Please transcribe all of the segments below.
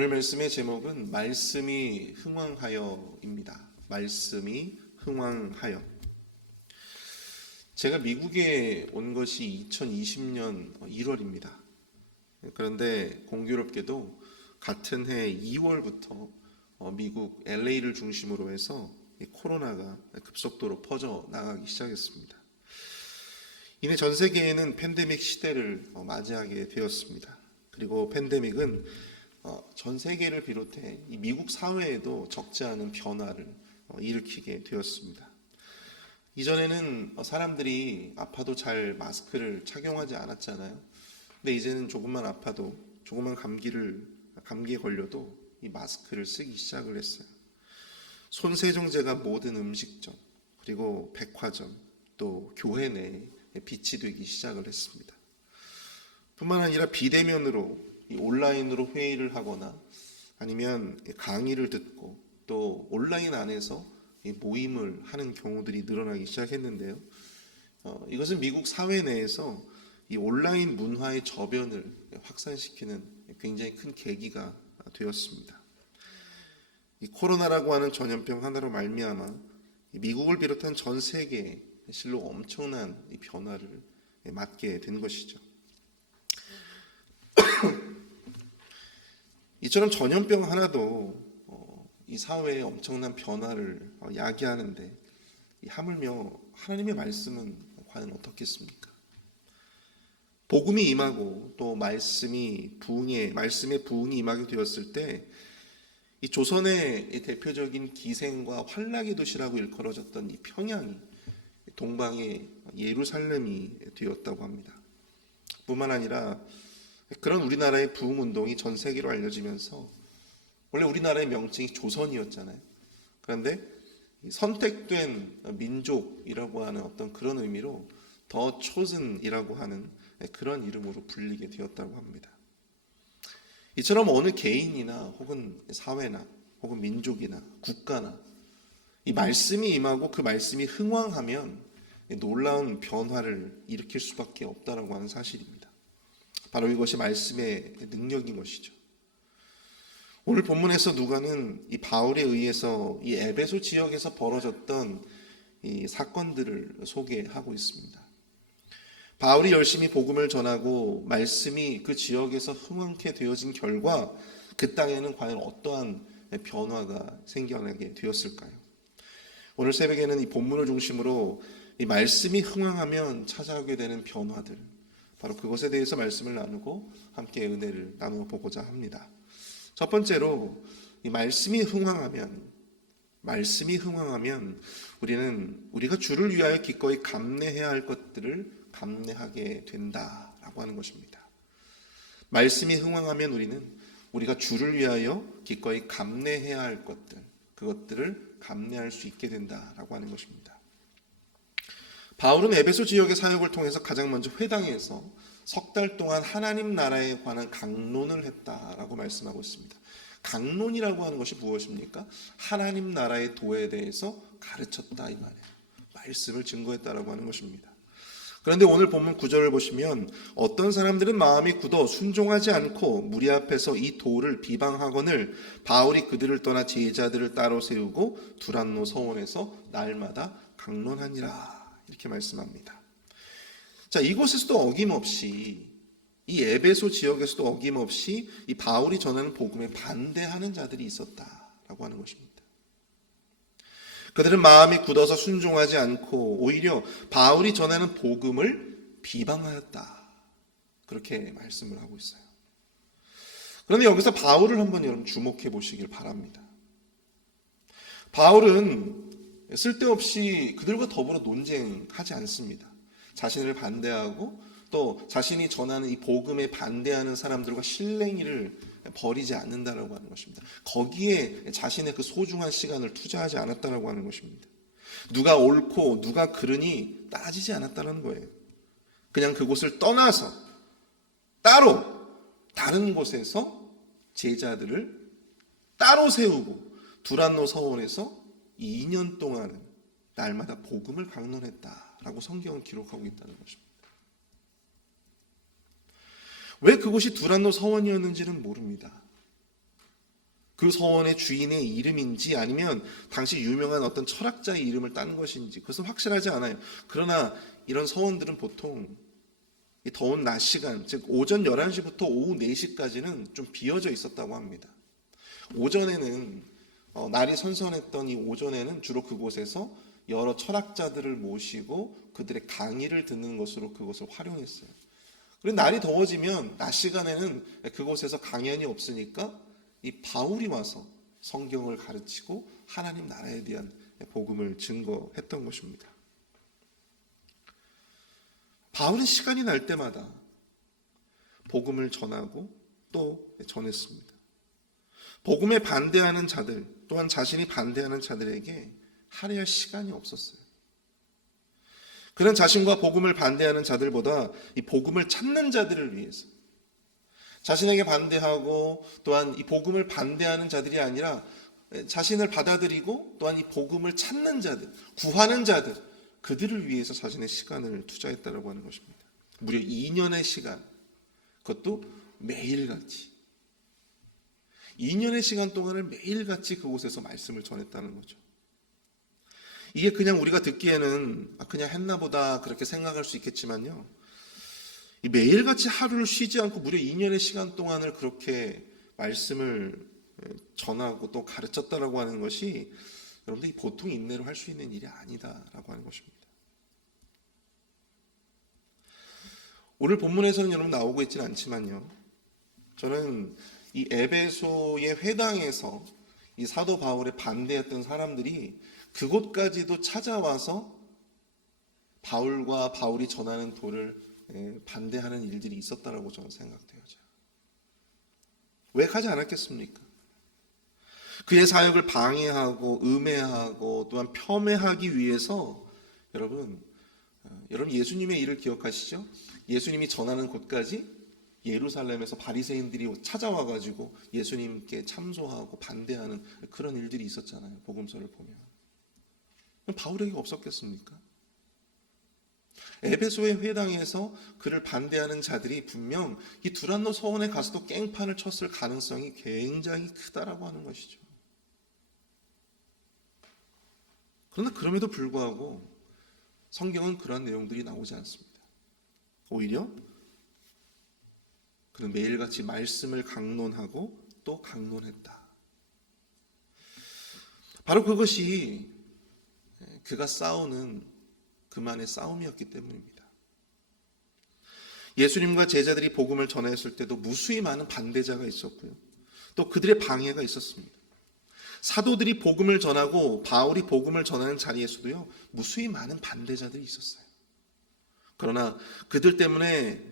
오늘 말씀의 제목은 말씀이 흥왕하여입니다. 말씀이 흥왕하여. 제가 미국에 온 것이 2020년 1월입니다. 그런데 공교롭게도 같은 해 2월부터 미국 LA를 중심으로 해서 코로나가 급속도로 퍼져 나가기 시작했습니다. 이내 전 세계에는 팬데믹 시대를 맞이하게 되었습니다. 그리고 팬데믹은 전 세계를 비롯해 이 미국 사회에도 적지 않은 변화를 일으키게 되었습니다. 이전에는 사람들이 아파도 잘 마스크를 착용하지 않았잖아요. 근데 이제는 조금만 아파도, 조금만 감기에 걸려도 이 마스크를 쓰기 시작을 했어요. 손세정제가 모든 음식점, 그리고 백화점, 또 교회 내에 비치되기 시작을 했습니다. 뿐만 아니라 비대면으로 온라인으로 회의를 하거나 아니면 강의를 듣고 또 온라인 안에서 모임을 하는 경우들이 늘어나기 시작했는데요. 이것은 미국 사회 내에서 이 온라인 문화의 저변을 확산시키는 굉장히 큰 계기가 되었습니다. 이 코로나라고 하는 전염병 하나로 말미암아 미국을 비롯한 전 세계에 실로 엄청난 이 변화를 맞게 된 것이죠. 이처럼 전염병 하나도 이 사회에 엄청난 변화를 야기하는데 하물며 하나님의 말씀은 과연 어떻겠습니까? 복음이 임하고 또 말씀의 부흥이 임하게 되었을 때 이 조선의 대표적인 기생과 환락의 도시라고 일컬어졌던 이 평양이 동방의 예루살렘이 되었다고 합니다. 뿐만 아니라 그런 우리나라의 부흥운동이 전 세계로 알려지면서 원래 우리나라의 명칭이 조선이었잖아요. 그런데 선택된 민족이라고 하는 어떤 그런 의미로 더 초즌이라고 하는 그런 이름으로 불리게 되었다고 합니다. 이처럼 어느 개인이나 혹은 사회나 혹은 민족이나 국가나 이 말씀이 임하고 그 말씀이 흥왕하면 놀라운 변화를 일으킬 수밖에 없다라고 하는 사실입니다. 바로 이것이 말씀의 능력인 것이죠. 오늘 본문에서 누가는 이 바울에 의해서 이 에베소 지역에서 벌어졌던 이 사건들을 소개하고 있습니다. 바울이 열심히 복음을 전하고 말씀이 그 지역에서 흥왕케 되어진 결과 그 땅에는 과연 어떠한 변화가 생겨나게 되었을까요? 오늘 새벽에는 이 본문을 중심으로 이 말씀이 흥왕하면 찾아오게 되는 변화들, 바로 그것에 대해서 말씀을 나누고 함께 은혜를 나누어 보고자 합니다. 첫 번째로 이 말씀이 흥왕하면 우리가 주를 위하여 기꺼이 감내해야 할 것들을 감내하게 된다라고 하는 것입니다. 말씀이 흥왕하면 우리가 주를 위하여 기꺼이 감내해야 할 그것들을 감내할 수 있게 된다라고 하는 것입니다. 바울은 에베소 지역의 사역을 통해서 가장 먼저 회당에서 석 달 동안 하나님 나라에 관한 강론을 했다라고 말씀하고 있습니다. 강론이라고 하는 것이 무엇입니까? 하나님 나라의 도에 대해서 가르쳤다 이 말이에요. 말씀을 증거했다라고 하는 것입니다. 그런데 오늘 본문 9절을 보시면 어떤 사람들은 마음이 굳어 순종하지 않고 무리 앞에서 이 도를 비방하거늘 바울이 그들을 떠나 제자들을 따로 세우고 두란노 서원에서 날마다 강론하니라 이렇게 말씀합니다. 자, 이곳에서도 어김없이 이 에베소 지역에서도 어김없이 이 바울이 전하는 복음에 반대하는 자들이 있었다라고 하는 것입니다. 그들은 마음이 굳어서 순종하지 않고 오히려 바울이 전하는 복음을 비방하였다. 그렇게 말씀을 하고 있어요. 그런데 여기서 바울을 한번 여러분 주목해 보시길 바랍니다. 바울은 쓸데없이 그들과 더불어 논쟁하지 않습니다. 자신을 반대하고 또 자신이 전하는 이 복음에 반대하는 사람들과 실랭이를 버리지 않는다라고 하는 것입니다. 거기에 자신의 그 소중한 시간을 투자하지 않았다라고 하는 것입니다. 누가 옳고 누가 그르니 따지지 않았다는 거예요. 그냥 그곳을 떠나서 따로 다른 곳에서 제자들을 따로 세우고 두란노 서원에서 2년 동안 날마다 복음을 강론했다라고 성경은 기록하고 있다는 것입니다. 왜 그곳이 두란노 서원이었는지는 모릅니다. 그 서원의 주인의 이름인지 아니면 당시 유명한 어떤 철학자의 이름을 딴 것인지 그것은 확실하지 않아요. 그러나 이런 서원들은 보통 이 더운 낮 시간, 즉 오전 11시부터 오후 4시까지는 좀 비어져 있었다고 합니다. 오전에는 날이 선선했던 이 오전에는 주로 그곳에서 여러 철학자들을 모시고 그들의 강의를 듣는 것으로 그것을 활용했어요. 그리고 날이 더워지면 낮 시간에는 그곳에서 강연이 없으니까 이 바울이 와서 성경을 가르치고 하나님 나라에 대한 복음을 증거했던 것입니다. 바울은 시간이 날 때마다 복음을 전하고 또 전했습니다. 복음에 반대하는 자들 또한 자신이 반대하는 자들에게 할애할 시간이 없었어요. 그는 자신과 복음을 반대하는 자들보다 이 복음을 찾는 자들을 위해서 자신에게 반대하고 또한 이 복음을 반대하는 자들이 아니라 자신을 받아들이고 또한 이 복음을 찾는 자들, 구하는 자들, 그들을 위해서 자신의 시간을 투자했다라고 하는 것입니다. 무려 2년의 시간, 그것도 매일같이 2년의 시간 동안을 매일같이 그곳에서 말씀을 전했다는 거죠. 이게 그냥 우리가 듣기에는 그냥 했나 보다 그렇게 생각할 수 있겠지만요, 이 매일같이 하루를 쉬지 않고 무려 2년의 시간 동안을 그렇게 말씀을 전하고 또 가르쳤다라고 하는 것이 여러분들이 보통 인내로 할 수 있는 일이 아니다라고 하는 것입니다. 오늘 본문에서는 여러분 나오고 있지는 않지만요, 저는 이 에베소의 회당에서 이 사도 바울에 반대했던 사람들이 그곳까지도 찾아와서 바울과 바울이 전하는 도를 반대하는 일들이 있었다라고 저는 생각되어져요. 왜 가지 않았겠습니까? 그의 사역을 방해하고 음해하고 또한 폄훼하기 위해서 여러분 예수님의 일을 기억하시죠? 예수님이 전하는 곳까지 예루살렘에서 바리새인들이 찾아와 가지고 예수님께 참소하고 반대하는 그런 일들이 있었잖아요. 복음서를 보면. 바울에게 없었겠습니까? 에베소의 회당에서 그를 반대하는 자들이 분명 이 두란노 서원에 가서도 깽판을 쳤을 가능성이 굉장히 크다라고 하는 것이죠. 그러나 그럼에도 불구하고 성경은 그러한 내용들이 나오지 않습니다. 오히려 그는 매일같이 말씀을 강론하고 또 강론했다. 바로 그것이 그가 싸우는 그만의 싸움이었기 때문입니다. 예수님과 제자들이 복음을 전했을 때도 무수히 많은 반대자가 있었고요, 또 그들의 방해가 있었습니다. 사도들이 복음을 전하고 바울이 복음을 전하는 자리에서도요, 무수히 많은 반대자들이 있었어요. 그러나 그들 때문에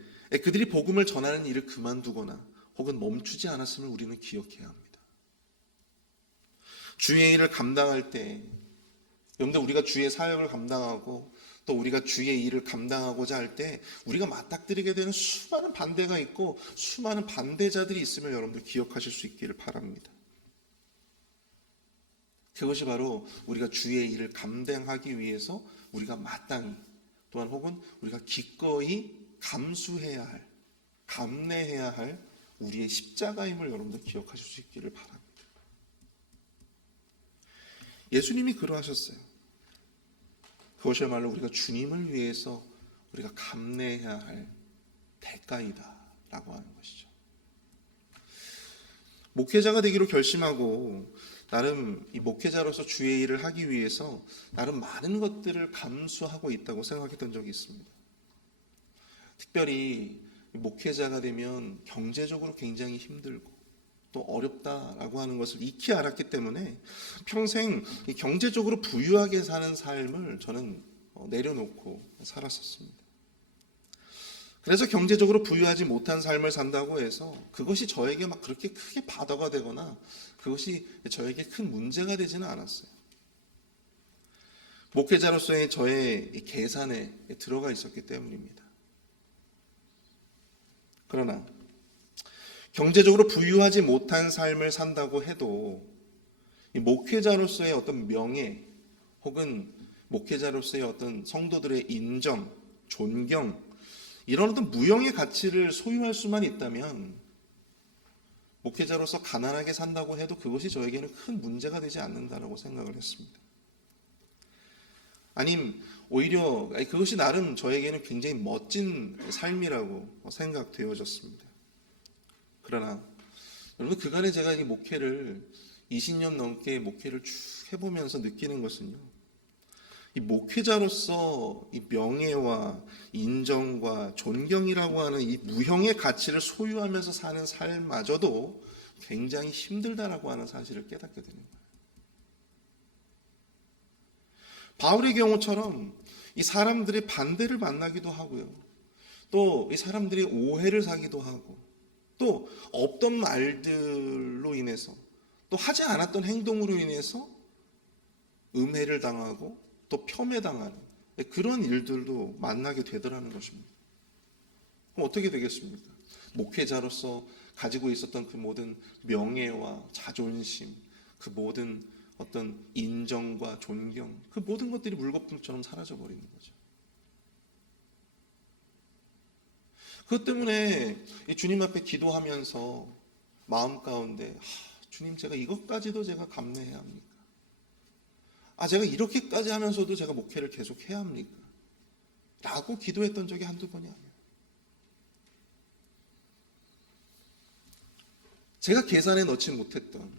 그들이 복음을 전하는 일을 그만두거나 혹은 멈추지 않았음을 우리는 기억해야 합니다. 주의 일을 감당할 때, 여러분들 우리가 주의 사역을 감당하고 또 우리가 주의 일을 감당하고자 할 때 우리가 맞닥뜨리게 되는 수많은 반대가 있고 수많은 반대자들이 있으면 여러분들 기억하실 수 있기를 바랍니다. 그것이 바로 우리가 주의 일을 감당하기 위해서 우리가 마땅히 또한 혹은 우리가 기꺼이 감수해야 할, 감내해야 할 우리의 십자가임을 여러분들 기억하실 수 있기를 바랍니다. 예수님이 그러하셨어요. 그것이야말로 우리가 주님을 위해서 우리가 감내해야 할 대가이다 라고 하는 것이죠. 목회자가 되기로 결심하고 나름 이 목회자로서 주의 일을 하기 위해서 나름 많은 것들을 감수하고 있다고 생각했던 적이 있습니다. 특별히 목회자가 되면 경제적으로 굉장히 힘들고 또 어렵다라고 하는 것을 익히 알았기 때문에 평생 경제적으로 부유하게 사는 삶을 저는 내려놓고 살았었습니다. 그래서 경제적으로 부유하지 못한 삶을 산다고 해서 그것이 저에게 막 그렇게 크게 바다가 되거나 그것이 저에게 큰 문제가 되지는 않았어요. 목회자로서의 저의 계산에 들어가 있었기 때문입니다. 그러나 경제적으로 부유하지 못한 삶을 산다고 해도 이 목회자로서의 어떤 명예 혹은 목회자로서의 어떤 성도들의 인정, 존경 이런 어떤 무형의 가치를 소유할 수만 있다면 목회자로서 가난하게 산다고 해도 그것이 저에게는 큰 문제가 되지 않는다라고 생각을 했습니다. 아님 오히려 그것이 나름 저에게는 굉장히 멋진 삶이라고 생각되어졌습니다. 그러나 여러분, 그간에 제가 이 목회를 20년 넘게 목회를 쭉 해보면서 느끼는 것은요, 이 목회자로서 이 명예와 인정과 존경이라고 하는 이 무형의 가치를 소유하면서 사는 삶마저도 굉장히 힘들다라고 하는 사실을 깨닫게 되는 거예요. 바울의 경우처럼 이 사람들의 반대를 만나기도 하고요, 또 이 사람들의 오해를 사기도 하고, 또 없던 말들로 인해서, 또 하지 않았던 행동으로 인해서 음해를 당하고 또 폄훼당하는 그런 일들도 만나게 되더라는 것입니다. 그럼 어떻게 되겠습니까? 목회자로서 가지고 있었던 그 모든 명예와 자존심, 그 모든 어떤 인정과 존경, 그 모든 것들이 물거품처럼 사라져버리는 거죠. 그것 때문에 주님 앞에 기도하면서 마음 가운데 주님, 제가 이것까지도 제가 감내해야 합니까? 제가 이렇게까지 하면서도 제가 목회를 계속 해야 합니까? 라고 기도했던 적이 한두 번이 아니에요. 제가 계산에 넣지 못했던,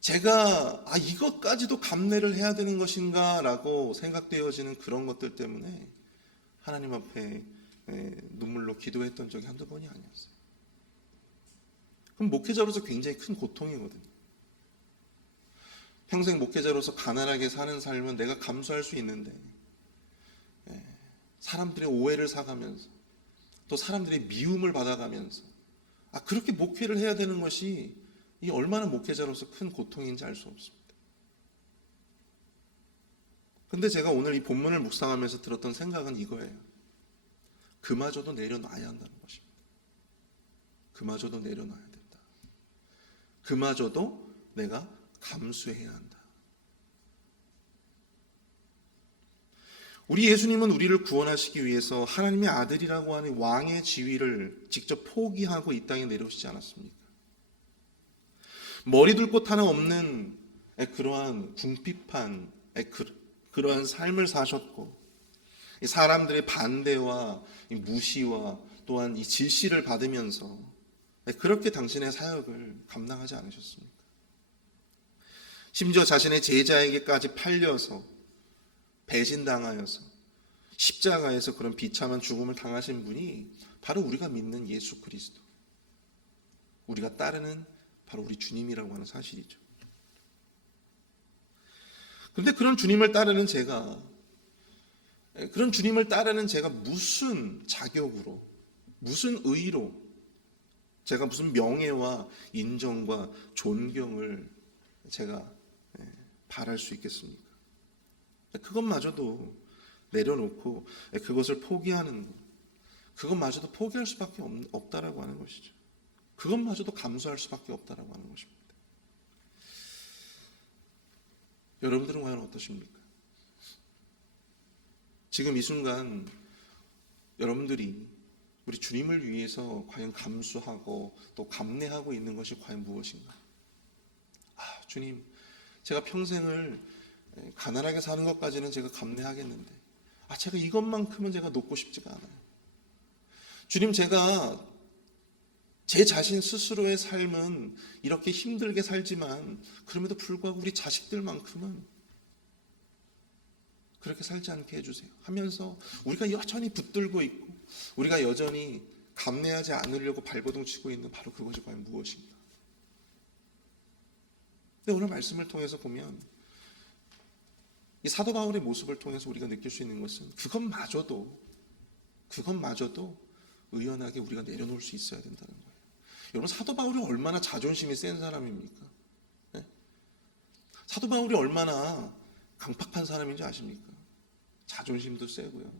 제가 이것까지도 감내를 해야 되는 것인가 라고 생각되어지는 그런 것들 때문에 하나님 앞에 눈물로 기도했던 적이 한두 번이 아니었어요. 그럼 목회자로서 굉장히 큰 고통이거든요. 평생 목회자로서 가난하게 사는 삶은 내가 감수할 수 있는데, 사람들의 오해를 사가면서 또 사람들의 미움을 받아가면서 그렇게 목회를 해야 되는 것이 이 얼마나 목회자로서 큰 고통인지 알 수 없습니다. 근데 제가 오늘 이 본문을 묵상하면서 들었던 생각은 이거예요. 그마저도 내려놔야 한다는 것입니다. 그마저도 내려놔야 된다. 그마저도 내가 감수해야 한다. 우리 예수님은 우리를 구원하시기 위해서 하나님의 아들이라고 하는 왕의 지위를 직접 포기하고 이 땅에 내려오시지 않았습니까? 머리둘 곳 하나 없는 그러한 궁핍한 그러한 삶을 사셨고, 사람들의 반대와 무시와 또한 이 질시를 받으면서 그렇게 당신의 사역을 감당하지 않으셨습니까? 심지어 자신의 제자에게까지 팔려서 배신당하여서 십자가에서 그런 비참한 죽음을 당하신 분이 바로 우리가 믿는 예수 그리스도, 우리가 따르는 바로 우리 주님이라고 하는 사실이죠. 그런데 그런 주님을 따르는 제가 무슨 자격으로, 무슨 의의로, 제가 무슨 명예와 인정과 존경을 제가 바랄 수 있겠습니까? 그것마저도 내려놓고 그것을 포기하는 것, 그것마저도 포기할 수밖에 없다라고 하는 것이죠. 그것마저도 감수할 수밖에 없다라고 하는 것입니다. 여러분들은 과연 어떠십니까? 지금 이 순간 여러분들이 우리 주님을 위해서 과연 감수하고 또 감내하고 있는 것이 과연 무엇인가? 주님, 제가 평생을 가난하게 사는 것까지는 제가 감내하겠는데 제가 이것만큼은 제가 놓고 싶지가 않아요. 주님, 제가 제 자신 스스로의 삶은 이렇게 힘들게 살지만 그럼에도 불구하고 우리 자식들만큼은 그렇게 살지 않게 해주세요 하면서 우리가 여전히 붙들고 있고 우리가 여전히 감내하지 않으려고 발버둥 치고 있는 바로 그것이 과연 무엇인가? 근데 오늘 말씀을 통해서 보면 이 사도 바울의 모습을 통해서 우리가 느낄 수 있는 것은 그것마저도 의연하게 우리가 내려놓을 수 있어야 된다는 거예요. 여러분, 사도 바울이 얼마나 자존심이 센 사람입니까? 네? 사도 바울이 얼마나 강팍한 사람인지 아십니까? 자존심도 세고요.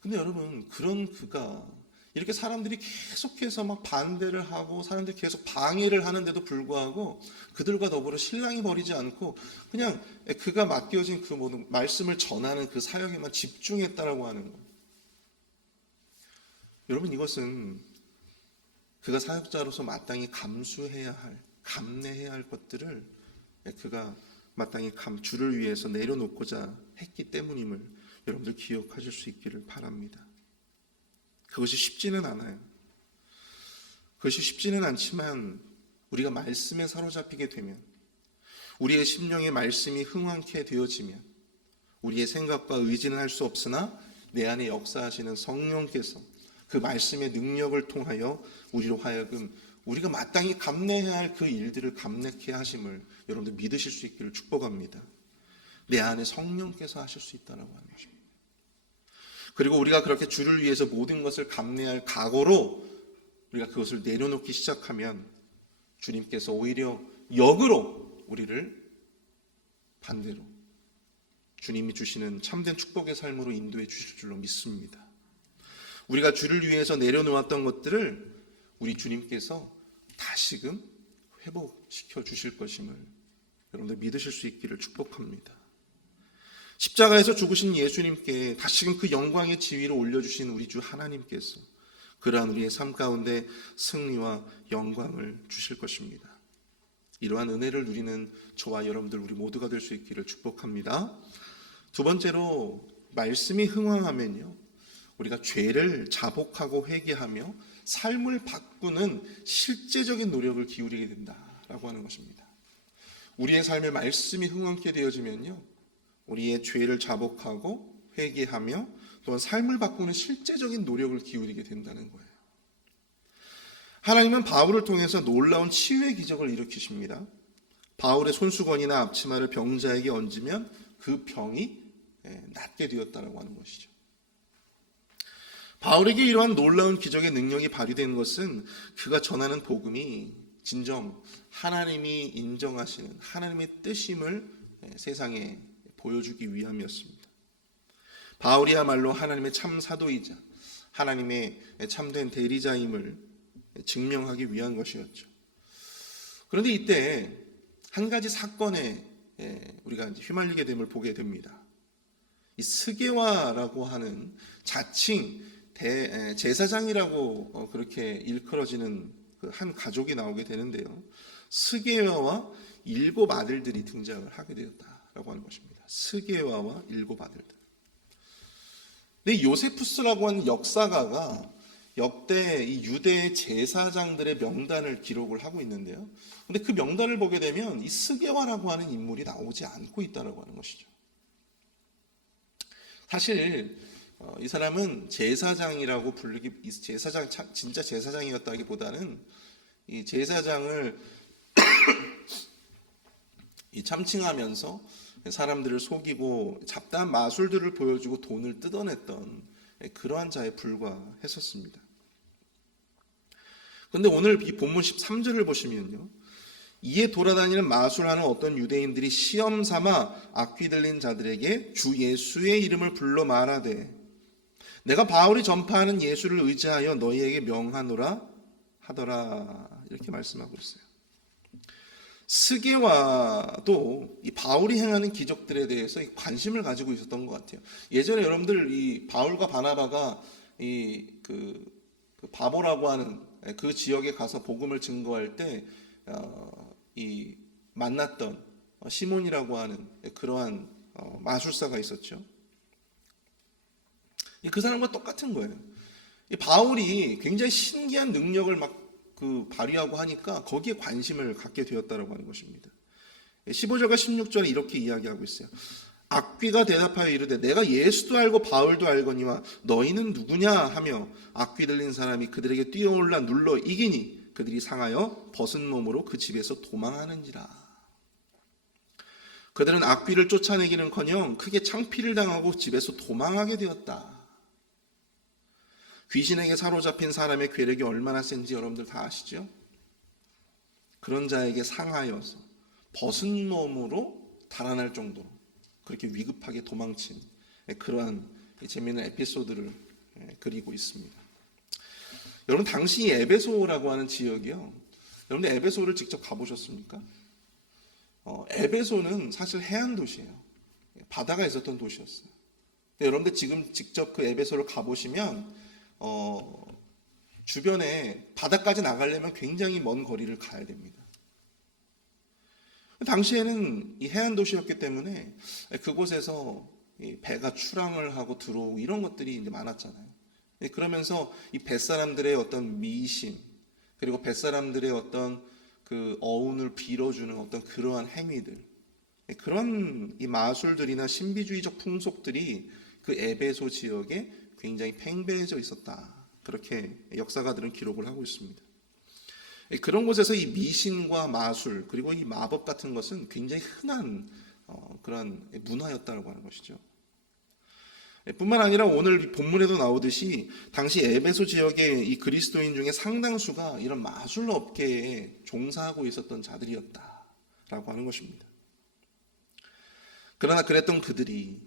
근데 여러분, 그런 그가 이렇게 사람들이 계속해서 막 반대를 하고 사람들이 계속 방해를 하는데도 불구하고 그들과 더불어 실랑이 버리지 않고 그냥 그가 맡겨진 그 모든 말씀을 전하는 그 사역에만 집중했다라고 하는 거예요. 여러분, 이것은 그가 사역자로서 마땅히 감수해야 할, 감내해야 할 것들을 그가 마땅히 주를 위해서 내려놓고자 했기 때문임을 여러분들 기억하실 수 있기를 바랍니다. 그것이 쉽지는 않아요. 그것이 쉽지는 않지만 우리가 말씀에 사로잡히게 되면, 우리의 심령의 말씀이 흥황케 되어지면, 우리의 생각과 의지는 할 수 없으나 내 안에 역사하시는 성령께서 그 말씀의 능력을 통하여 우리로 하여금 우리가 마땅히 감내해야 할 그 일들을 감내케 하심을 여러분들 믿으실 수 있기를 축복합니다. 내 안에 성령께서 하실 수 있다라고 하는 것입니다. 그리고 우리가 그렇게 주를 위해서 모든 것을 감내할 각오로 우리가 그것을 내려놓기 시작하면 주님께서 오히려 역으로 우리를 반대로 주님이 주시는 참된 축복의 삶으로 인도해 주실 줄로 믿습니다. 우리가 주를 위해서 내려놓았던 것들을 우리 주님께서 다시금 회복시켜 주실 것임을 여러분들 믿으실 수 있기를 축복합니다. 십자가에서 죽으신 예수님께 다시금 그 영광의 지위로 올려주신 우리 주 하나님께서 그러한 우리의 삶 가운데 승리와 영광을 주실 것입니다. 이러한 은혜를 누리는 저와 여러분들 우리 모두가 될 수 있기를 축복합니다. 두 번째로 말씀이 흥황하면요, 우리가 죄를 자복하고 회개하며 삶을 바꾸는 실제적인 노력을 기울이게 된다라고 하는 것입니다. 우리의 삶의 말씀이 흥황케 되어지면요, 우리의 죄를 자복하고 회개하며 또한 삶을 바꾸는 실제적인 노력을 기울이게 된다는 거예요. 하나님은 바울을 통해서 놀라운 치유의 기적을 일으키십니다. 바울의 손수건이나 앞치마를 병자에게 얹으면 그 병이 낫게 되었다라고 하는 것이죠. 바울에게 이러한 놀라운 기적의 능력이 발휘된 것은 그가 전하는 복음이 진정 하나님이 인정하시는 하나님의 뜻임을 세상에 보여주기 위함이었습니다. 바울이야말로 하나님의 참 사도이자 하나님의 참된 대리자임을 증명하기 위한 것이었죠. 그런데 이때 한 가지 사건에 우리가 휘말리게 됨을 보게 됩니다. 이 스게와라고 하는 자칭 제사장이라고 그렇게 일컬어지는 그 한 가족이 나오게 되는데요. 스게와와 7 아들들이 등장을 하게 되었다라고 하는 것입니다. 스게와와 7 아들들. 근데 요세푸스라고 하는 역사가가 역대 이 유대 제사장들의 명단을 기록을 하고 있는데요. 근데 그 명단을 보게 되면 이 스게와라고 하는 인물이 나오지 않고 있다라고 하는 것이죠. 사실 이 사람은 제사장이라고 부르기, 제사장 진짜 제사장이었다기보다는 이 제사장을 참칭하면서 사람들을 속이고 잡다한 마술들을 보여주고 돈을 뜯어냈던 그러한 자에 불과했었습니다. 그런데 오늘 이 본문 13절을 보시면요, 이에 돌아다니는 마술하는 어떤 유대인들이 시험 삼아 악귀 들린 자들에게 주 예수의 이름을 불러 말하되 내가 바울이 전파하는 예수를 의지하여 너희에게 명하노라 하더라, 이렇게 말씀하고 있어요. 스게와도 이 바울이 행하는 기적들에 대해서 관심을 가지고 있었던 것 같아요. 예전에 여러분들 이 바울과 바나바가 그 바보라고 하는 그 지역에 가서 복음을 증거할 때 이 만났던 시몬이라고 하는 그러한 마술사가 있었죠. 그 사람과 똑같은 거예요. 이 바울이 굉장히 신기한 능력을 막 발휘하고 하니까 거기에 관심을 갖게 되었다라고 하는 것입니다. 15절과 16절에 이렇게 이야기하고 있어요. 악귀가 대답하여 이르되 내가 예수도 알고 바울도 알거니와 너희는 누구냐 하며 악귀 들린 사람이 그들에게 뛰어올라 눌러 이기니 그들이 상하여 벗은 몸으로 그 집에서 도망하는지라. 그들은 악귀를 쫓아내기는커녕 크게 창피를 당하고 집에서 도망하게 되었다. 귀신에게 사로잡힌 사람의 괴력이 얼마나 센지 여러분들 다 아시죠? 그런 자에게 상하여서 벗은 몸으로 달아날 정도로 그렇게 위급하게 도망친 그러한 재미있는 에피소드를 그리고 있습니다. 여러분, 당시 에베소라고 하는 지역이요, 여러분들 에베소를 직접 가보셨습니까? 에베소는 사실 해안 도시예요. 바다가 있었던 도시였어요. 근데 여러분들 지금 직접 그 에베소를 가보시면 주변에 바다까지 나가려면 굉장히 먼 거리를 가야 됩니다. 당시에는 이 해안 도시였기 때문에 그곳에서 이 배가 출항을 하고 들어오고 이런 것들이 이제 많았잖아요. 그러면서 이 뱃사람들의 어떤 미신, 그리고 뱃사람들의 어떤 그 어운을 빌어주는 어떤 그러한 행위들, 그런 이 마술들이나 신비주의적 풍속들이 그 에베소 지역에 굉장히 팽배해져 있었다. 그렇게 역사가들은 기록을 하고 있습니다. 그런 곳에서 이 미신과 마술 그리고 이 마법 같은 것은 굉장히 흔한 그런 문화였다고 하는 것이죠. 뿐만 아니라 오늘 본문에도 나오듯이 당시 에베소 지역의 이 그리스도인 중에 상당수가 이런 마술 업계에 종사하고 있었던 자들이었다라고 하는 것입니다. 그러나 그랬던 그들이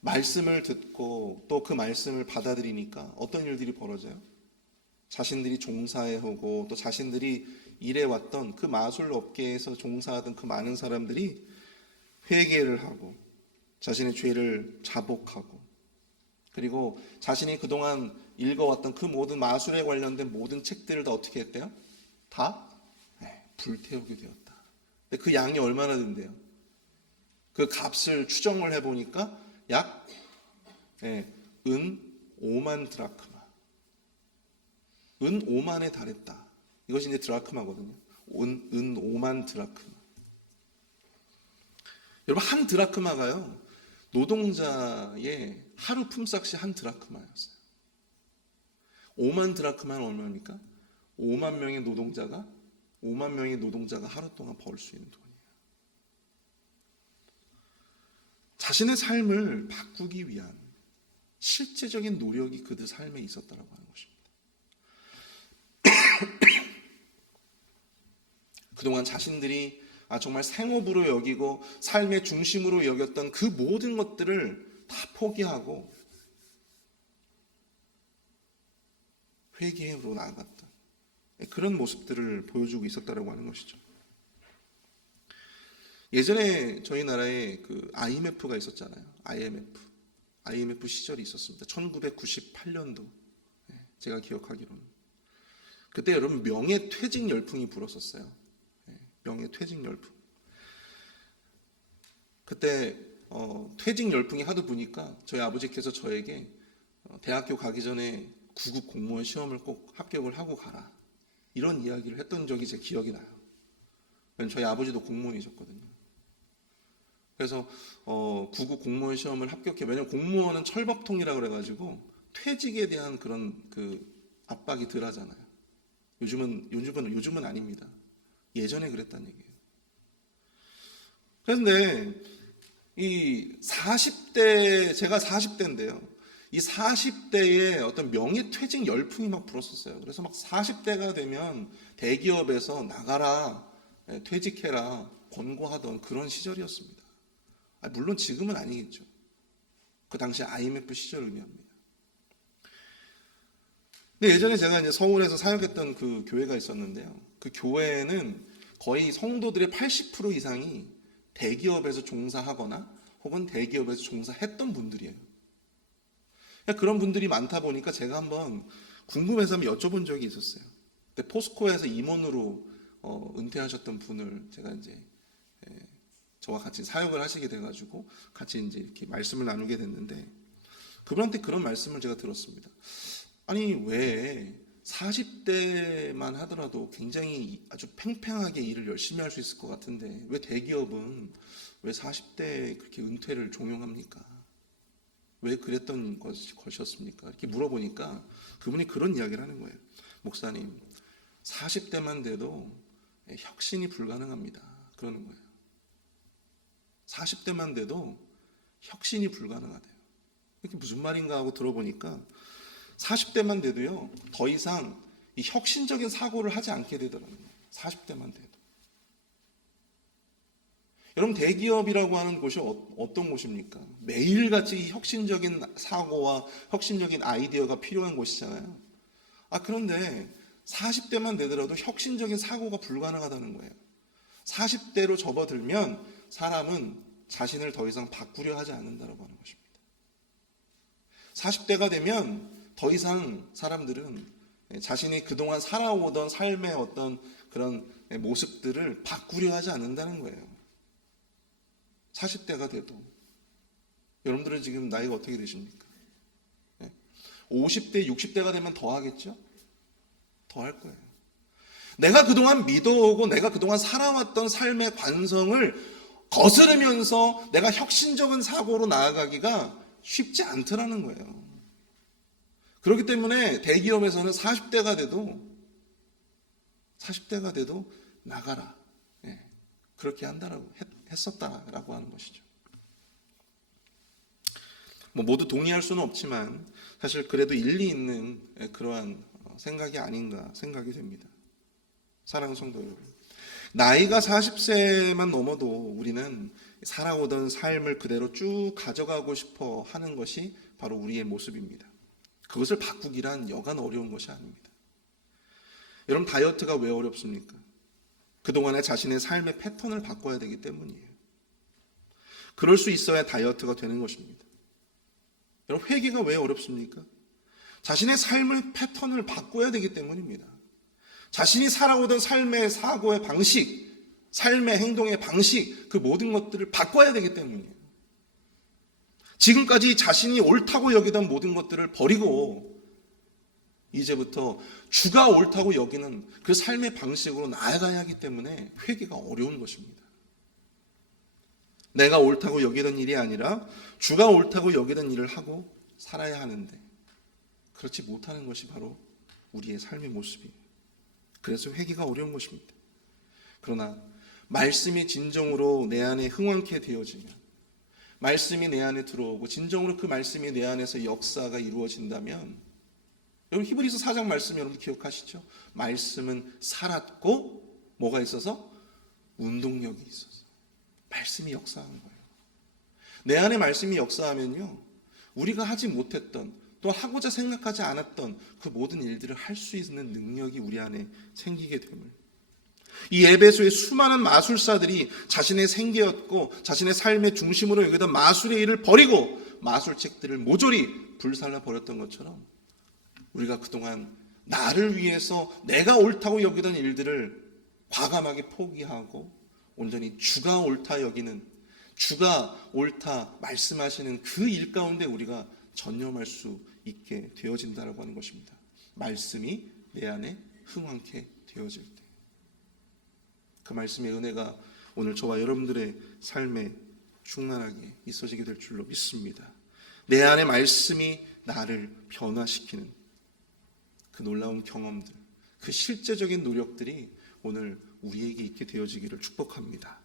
말씀을 듣고 또 그 말씀을 받아들이니까 어떤 일들이 벌어져요? 자신들이 종사해오고 또 자신들이 일해왔던 그 마술 업계에서 종사하던 그 많은 사람들이 회개를 하고 자신의 죄를 자복하고 그리고 자신이 그동안 읽어왔던 그 모든 마술에 관련된 모든 책들을 다 어떻게 했대요? 다 불태우게 되었다. 근데 그 양이 얼마나 된대요? 그 값을 추정을 해보니까 약 은 5만 드라크마. 은 5만에 달했다. 이것이 이제 드라크마거든요. 은 5만 드라크마. 여러분, 한 드라크마가요, 노동자의 하루 품삯이 한 드라크마였어요. 5만 드라크마는 얼마입니까? 5만 명의 노동자가 하루 동안 벌 수 있는 돈이에요. 자신의 삶을 바꾸기 위한 실제적인 노력이 그들 삶에 있었다라고 하는 것입니다. 그동안 자신들이 정말 생업으로 여기고 삶의 중심으로 여겼던 그 모든 것들을 다 포기하고 회개로 나아갔던 그런 모습들을 보여주고 있었다라고 하는 것이죠. 예전에 저희 나라에 그 IMF가 있었잖아요. IMF 시절이 있었습니다. 1998년도. 제가 기억하기로는. 그때 여러분 명예퇴직 열풍이 불었었어요. 명예퇴직 열풍. 그때 퇴직 열풍이 하도 부니까 저희 아버지께서 저에게 대학교 가기 전에 9급 공무원 시험을 꼭 합격을 하고 가라. 이런 이야기를 했던 적이 제 기억이 나요. 저희 아버지도 공무원이셨거든요. 그래서 9급 공무원 시험을 합격해. 왜냐면 공무원은 철법통이라 그래가지고 퇴직에 대한 그런 그 압박이 덜 하잖아요. 요즘은 아닙니다. 예전에 그랬다는 얘기예요. 그런데 이 40대, 제가 40대인데요. 이 40대에 어떤 명예퇴직 열풍이 막 불었었어요. 그래서 막 40대가 되면 대기업에서 나가라, 퇴직해라 권고하던 그런 시절이었습니다. 물론 지금은 아니겠죠. 그 당시 IMF 시절을 의미합니다. 근데 예전에 제가 이제 서울에서 사역했던 그 교회가 있었는데요. 그 교회는 거의 성도들의 80% 이상이 대기업에서 종사하거나 혹은 대기업에서 종사했던 분들이에요. 그런 분들이 많다 보니까 제가 한번 궁금해서 한번 여쭤본 적이 있었어요. 그때 포스코에서 임원으로 은퇴하셨던 분을 제가 이제 저와 같이 사역을 하시게 돼가지고 같이 이제 이렇게 말씀을 나누게 됐는데 그분한테 그런 말씀을 제가 들었습니다. 아니 왜 40대만 하더라도 굉장히 아주 팽팽하게 일을 열심히 할 수 있을 것 같은데 왜 대기업은 왜 40대에 그렇게 은퇴를 종용합니까? 왜 그랬던 것이었습니까? 이렇게 물어보니까 그분이 그런 이야기를 하는 거예요. 목사님, 40대만 돼도 혁신이 불가능합니다. 그러는 거예요. 40대만 돼도 혁신이 불가능하대요. 이게 무슨 말인가 하고 들어보니까 40대만 돼도요, 더 이상 이 혁신적인 사고를 하지 않게 되더라고요. 40대만 돼도. 여러분, 대기업이라고 하는 곳이 어떤 곳입니까? 매일같이 혁신적인 사고와 혁신적인 아이디어가 필요한 곳이잖아요. 그런데 40대만 되더라도 혁신적인 사고가 불가능하다는 거예요. 40대로 접어들면 사람은 자신을 더 이상 바꾸려 하지 않는다고 하는 것입니다. 40대가 되면 더 이상 사람들은 자신이 그동안 살아오던 삶의 어떤 그런 모습들을 바꾸려 하지 않는다는 거예요. 40대가 돼도. 여러분들은 지금 나이가 어떻게 되십니까? 50대, 60대가 되면 더 하겠죠? 더 할 거예요. 내가 그동안 믿어오고 내가 그동안 살아왔던 삶의 관성을 거스르면서 내가 혁신적인 사고로 나아가기가 쉽지 않더라는 거예요. 그렇기 때문에 대기업에서는 40대가 돼도 나가라. 그렇게 한다라고 했었다라고 하는 것이죠. 모두 동의할 수는 없지만 사실 그래도 일리 있는 그러한 생각이 아닌가 생각이 됩니다. 사랑하는 성도 여러분, 나이가 40세만 넘어도 우리는 살아오던 삶을 그대로 쭉 가져가고 싶어 하는 것이 바로 우리의 모습입니다. 그것을 바꾸기란 여간 어려운 것이 아닙니다. 여러분, 다이어트가 왜 어렵습니까? 그동안의 자신의 삶의 패턴을 바꿔야 되기 때문이에요. 그럴 수 있어야 다이어트가 되는 것입니다. 여러분, 회개가 왜 어렵습니까? 자신의 삶의 패턴을 바꿔야 되기 때문입니다. 자신이 살아오던 삶의 사고의 방식, 삶의 행동의 방식, 그 모든 것들을 바꿔야 되기 때문이에요. 지금까지 자신이 옳다고 여기던 모든 것들을 버리고 이제부터 주가 옳다고 여기는 그 삶의 방식으로 나아가야 하기 때문에 회개가 어려운 것입니다. 내가 옳다고 여기던 일이 아니라 주가 옳다고 여기던 일을 하고 살아야 하는데 그렇지 못하는 것이 바로 우리의 삶의 모습이에요. 그래서 회개가 어려운 것입니다. 그러나 말씀이 진정으로 내 안에 흥왕케 되어지면, 말씀이 내 안에 들어오고 진정으로 그 말씀이 내 안에서 역사가 이루어진다면, 여러분 히브리서 4장 말씀 여러분 기억하시죠? 말씀은 살았고 뭐가 있어서? 운동력이 있어서 말씀이 역사하는 거예요. 내 안에 말씀이 역사하면요, 우리가 하지 못했던 또 하고자 생각하지 않았던 그 모든 일들을 할 수 있는 능력이 우리 안에 생기게 됨을, 이 에베소의 수많은 마술사들이 자신의 생계였고 자신의 삶의 중심으로 여기던 마술의 일을 버리고 마술책들을 모조리 불살라 버렸던 것처럼 우리가 그동안 나를 위해서 내가 옳다고 여기던 일들을 과감하게 포기하고 온전히 주가 옳다 여기는, 주가 옳다 말씀하시는 그 일 가운데 우리가 전념할 수 있게 되어진다라고 하는 것입니다. 말씀이 내 안에 흥왕케 되어질 때, 그 말씀의 은혜가 오늘 저와 여러분들의 삶에 충만하게 있어지게 될 줄로 믿습니다. 내 안에 말씀이 나를 변화시키는 그 놀라운 경험들, 그 실제적인 노력들이 오늘 우리에게 있게 되어지기를 축복합니다.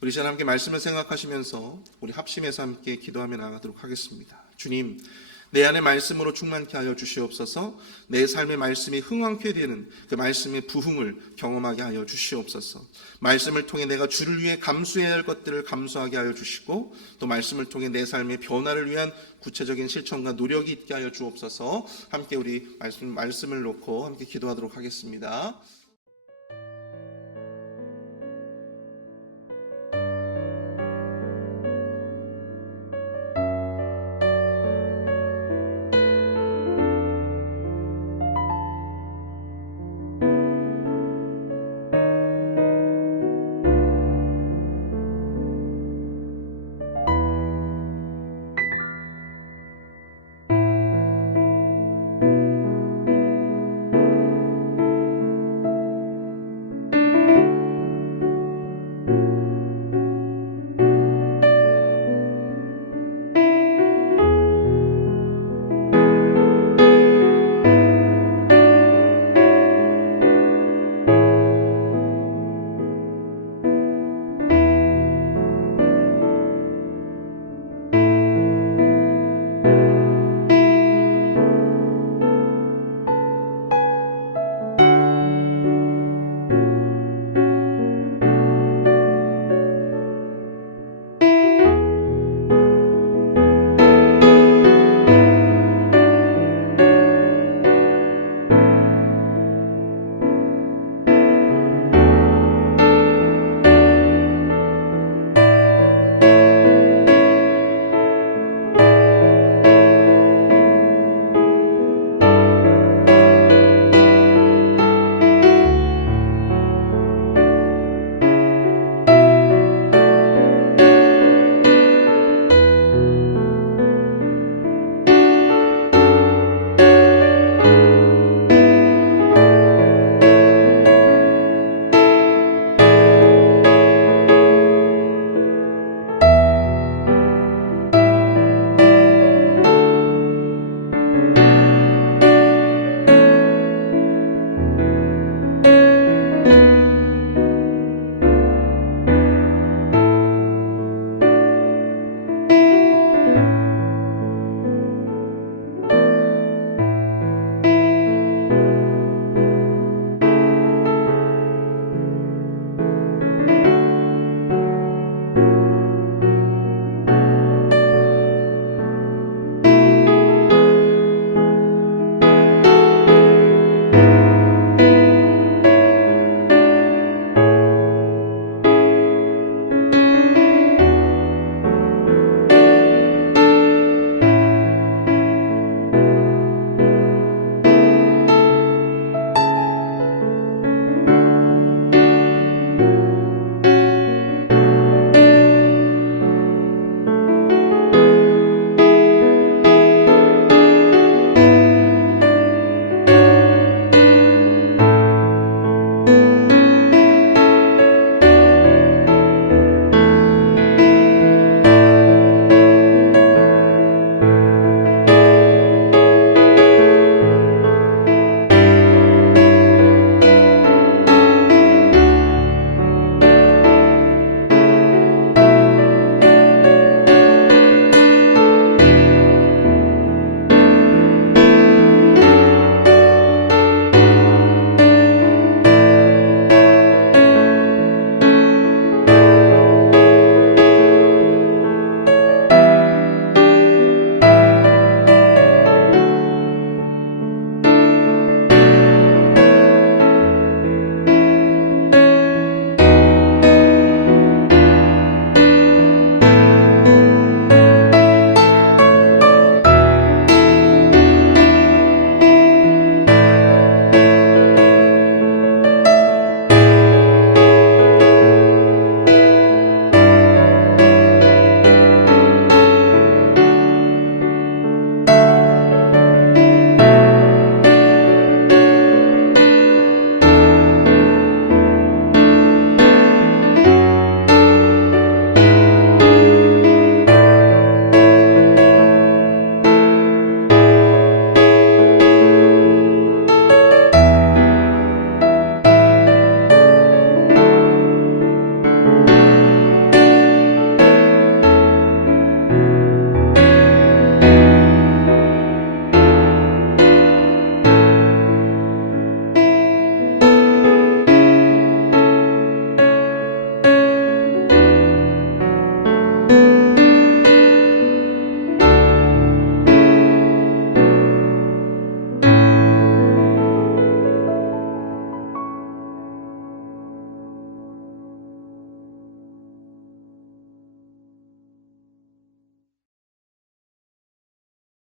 우리 시간 함께 말씀을 생각하시면서 우리 합심해서 함께 기도하며 나가도록 하겠습니다. 주님, 내 안에 말씀으로 충만케 하여 주시옵소서. 내 삶의 말씀이 흥왕케 되는 그 말씀의 부흥을 경험하게 하여 주시옵소서. 말씀을 통해 내가 주를 위해 감수해야 할 것들을 감수하게 하여 주시고, 또 말씀을 통해 내 삶의 변화를 위한 구체적인 실천과 노력이 있게 하여 주옵소서. 함께 우리 말씀을 놓고 함께 기도하도록 하겠습니다.